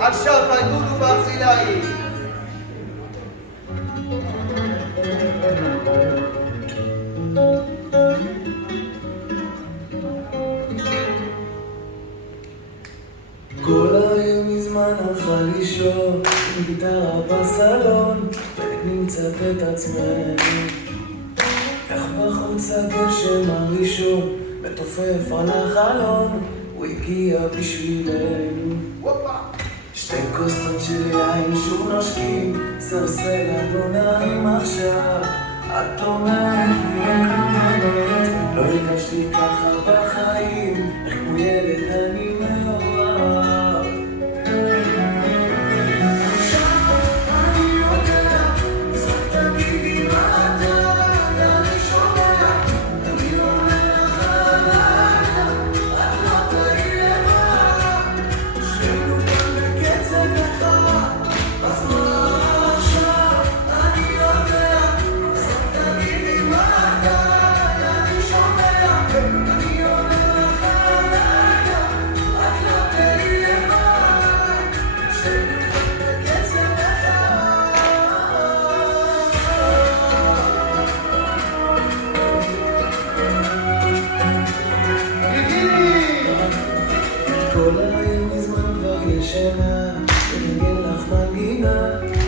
עכשיו דודו ברזילי. כל היום מזמן הלכה לישון, עם גיטרה בסלון, ונמצאת את עצמנו. איך בחוץ הגשם הראשון, מתופף על החלון, הוא הגיע בשבילנו. שתי כוסות של יין שוב נושקים, זה עושה לנו נעים עכשיו. את אומרת לי איך אומרת, לא הרגשתי ככה בחיים, איך כמו ילד אני מאוהב. עכשיו אני יודע, אז רק תגידי מה אתה, אני שומע, אני אומר לך הלילה, את לא תהיי לבד, שנינו כאן בקצב אחד, אז מה עכשיו אני יודע, אז רק תגידי מה אתה, אני שומע, אני אומר לך הלילה, את לא תהיי לבד, שנינו כאן בקצב אחד. כל היום מזמן כבר ישנה, ונגן לך מנגינה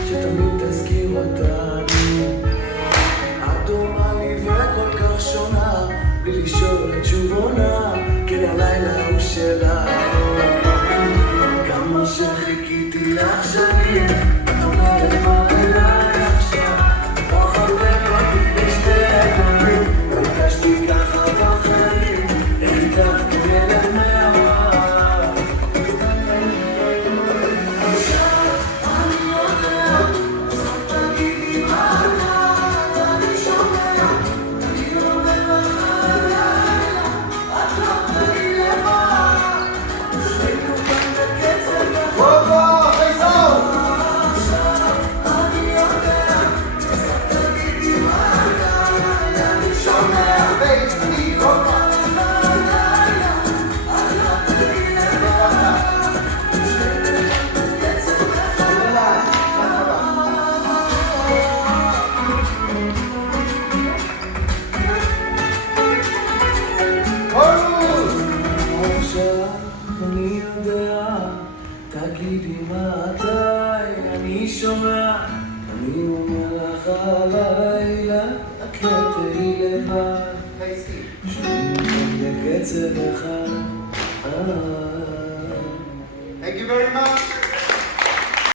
שתמיד תזכיר אותנו. את דומה לי וכל כך שונה, בלי לשאול את שוב עונה, כן הלילה הוא שלנו. כמה שחיכיתי לך שנים, את אומרת מה אליי עכשיו, מחבק אותי בשתי עיניים, לא הרגשתי ככה בחיים, איך איתך כמו ילד מאוהב. עכשיו אני יודע, אז רק תגידי מה אתה, אני שומע, אני אומר לך הלילה, את לא תהיי לבד, שנינו כאן בקצב אחד. בוא, חייסון! עכשיו אני יודע, אז רק תגידי מה אתה, אני שומע, ואצלי כל כך הלילה, את לא תהיי לבד, שנינו כאן בקצב אחד. בונוס! עכשיו אני יודע, תגידי מתי, אני שומע, אני אומר לך הלילה, את לא תהיי לבד, שנינו בקצב אחד. Thank you very much.